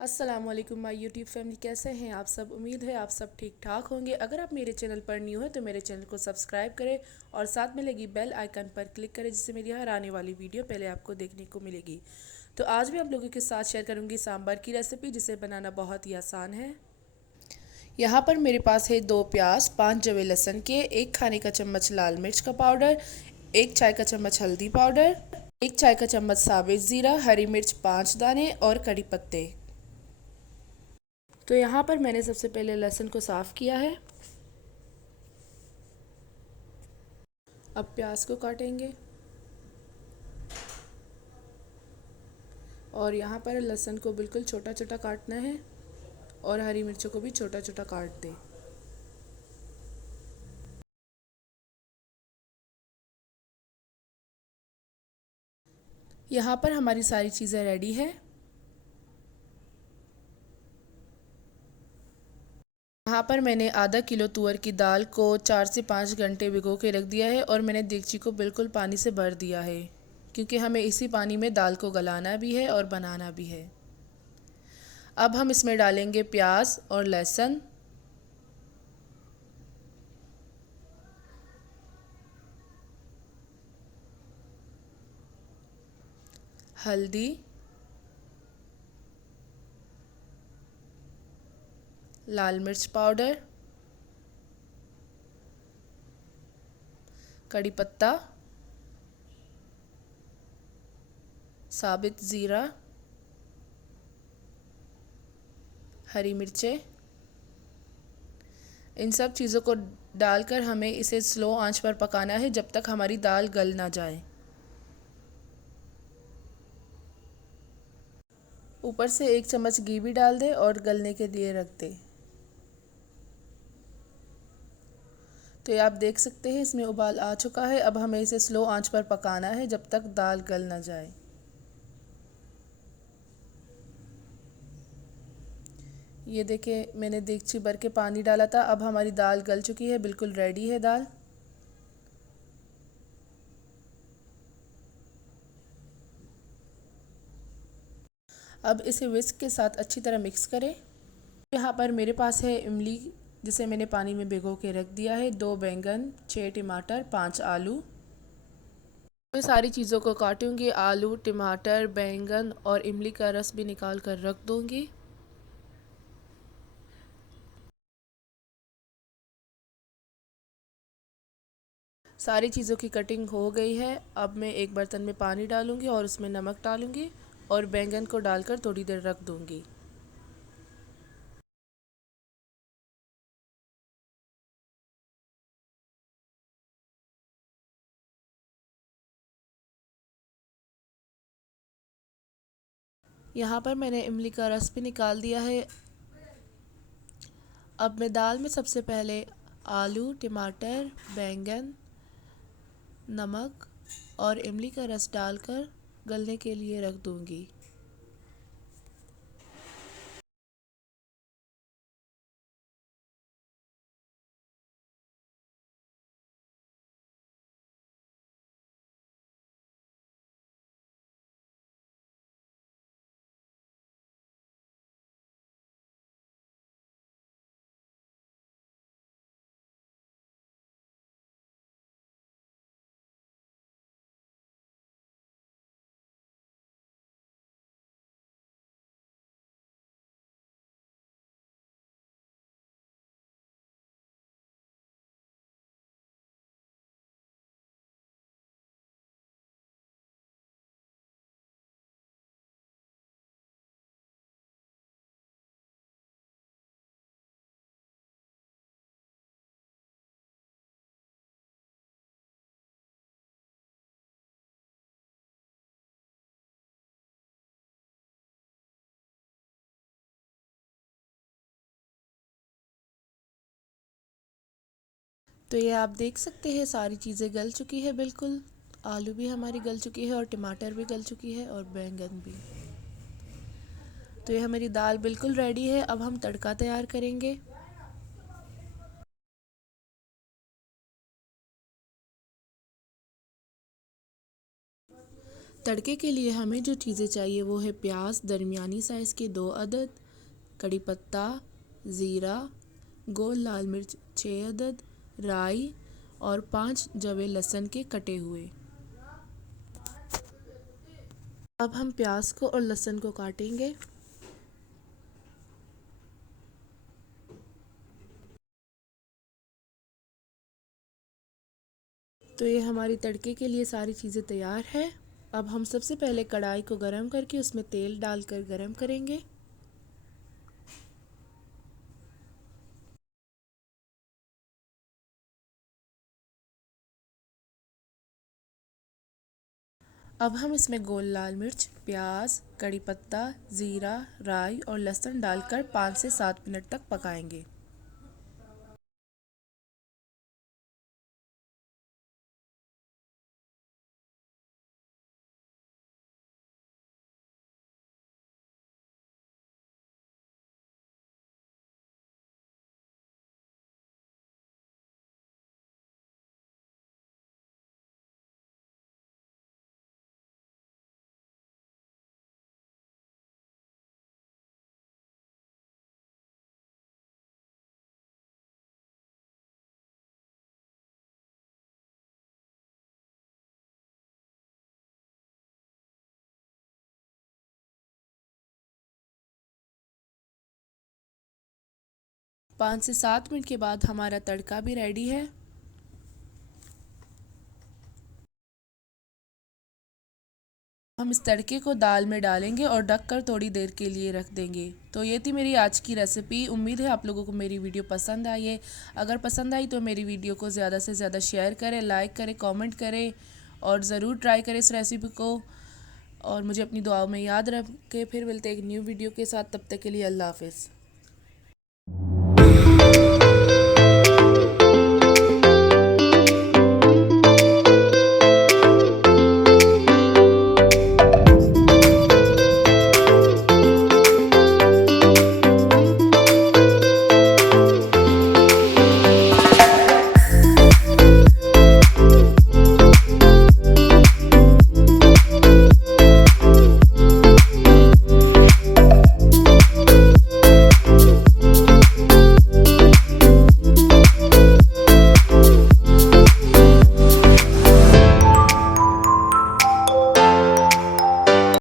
अस्सलामुअलैकुम my YouTube family, कैसे हैं आप सब। उम्मीद है आप सब ठीक ठाक होंगे। अगर आप मेरे चैनल पर न्यू है तो मेरे चैनल को सब्सक्राइब करें और साथ में लगी बेल आइकन पर क्लिक करें, जिससे मेरी हर आने वाली वीडियो पहले आपको देखने को मिलेगी। तो आज मैं आप लोगों के साथ शेयर करूंगी सांभर की रेसिपी, जिसे बनाना बहुत ही आसान है। यहाँ पर मेरे पास है 2 प्याज, 5 जवे लहसुन के, 1 खाने का चम्मच लाल मिर्च का पाउडर, 1 चाय का चम्मच हल्दी पाउडर, 1 चाय का चम्मच साबित ज़ीरा, हरी मिर्च 5 दाने और कड़ी पत्ते। तो यहाँ पर मैंने सबसे पहले लहसुन को साफ़ किया है। अब प्याज को काटेंगे और यहाँ पर लहसुन को बिल्कुल छोटा छोटा काटना है और हरी मिर्चों को भी छोटा छोटा काट दें। यहाँ पर हमारी सारी चीज़ें रेडी है। यहाँ पर मैंने आधा किलो तुअर की दाल को 4 से 5 घंटे भिगो के रख दिया है और मैंने देगची को बिल्कुल पानी से भर दिया है, क्योंकि हमें इसी पानी में दाल को गलाना भी है और बनाना भी है। अब हम इसमें डालेंगे प्याज और लहसुन, हल्दी, लाल मिर्च पाउडर, कड़ी पत्ता, साबित ज़ीरा, हरी मिर्चें। इन सब चीज़ों को डालकर हमें इसे स्लो आंच पर पकाना है जब तक हमारी दाल गल ना जाए। ऊपर से 1 चम्मच घी भी डाल दे और गलने के लिए रख दे। तो ये आप देख सकते हैं इसमें उबाल आ चुका है। अब हमें इसे स्लो आंच पर पकाना है जब तक दाल गल ना जाए। ये देखें, मैंने देगची भर के पानी डाला था। अब हमारी दाल गल चुकी है, बिल्कुल रेडी है दाल। अब इसे विस्क के साथ अच्छी तरह मिक्स करें। यहाँ पर मेरे पास है इमली, जिसे मैंने पानी में भिगो के रख दिया है, 2 बैंगन, 6 टमाटर, 5 आलू। मैं सारी चीज़ों को काटूंगी, आलू, टमाटर, बैंगन और इमली का रस भी निकाल कर रख दूंगी। सारी चीज़ों की कटिंग हो गई है। अब मैं एक बर्तन में पानी डालूंगी और उसमें नमक डालूंगी और बैंगन को डालकर थोड़ी देर रख दूंगी। यहाँ पर मैंने इमली का रस भी निकाल दिया है। अब मैं दाल में सबसे पहले आलू, टमाटर, बैंगन, नमक और इमली का रस डालकर गलने के लिए रख दूंगी। तो ये आप देख सकते हैं सारी चीज़ें गल चुकी है बिल्कुल। आलू भी हमारी गल चुकी है और टमाटर भी गल चुकी है और बैंगन भी। तो ये हमारी दाल बिल्कुल रेडी है। अब हम तड़का तैयार करेंगे। तड़के के लिए हमें जो चीज़ें चाहिए वो है प्याज दरमियानी साइज़ के 2 अदद, कड़ी पत्ता, ज़ीरा, गोल लाल मिर्च 6 अदद, राई और 5 जवे लहसुन के कटे हुए। अब हम प्याज को और लहसुन को काटेंगे। तो ये हमारी तड़के के लिए सारी चीज़ें तैयार है। अब हम सबसे पहले कढ़ाई को गरम करके उसमें तेल डालकर गरम करेंगे। अब हम इसमें गोल लाल मिर्च, प्याज, कड़ी पत्ता, ज़ीरा, राई और लहसुन डालकर 5 से 7 मिनट तक पकाएंगे। पाँच से 7 मिनट के बाद हमारा तड़का भी रेडी है। हम इस तड़के को दाल में डालेंगे और ढककर थोड़ी देर के लिए रख देंगे। तो ये थी मेरी आज की रेसिपी। उम्मीद है आप लोगों को मेरी वीडियो पसंद आई है। अगर पसंद आई तो मेरी वीडियो को ज़्यादा से ज़्यादा शेयर करें, लाइक करें, कमेंट करें और ज़रूर ट्राई करें इस रेसिपी को। और मुझे अपनी दुआओं में याद रखें। फिर मिलते हैं एक न्यू वीडियो के साथ। तब तक के लिए अल्लाह हाफ़िज़।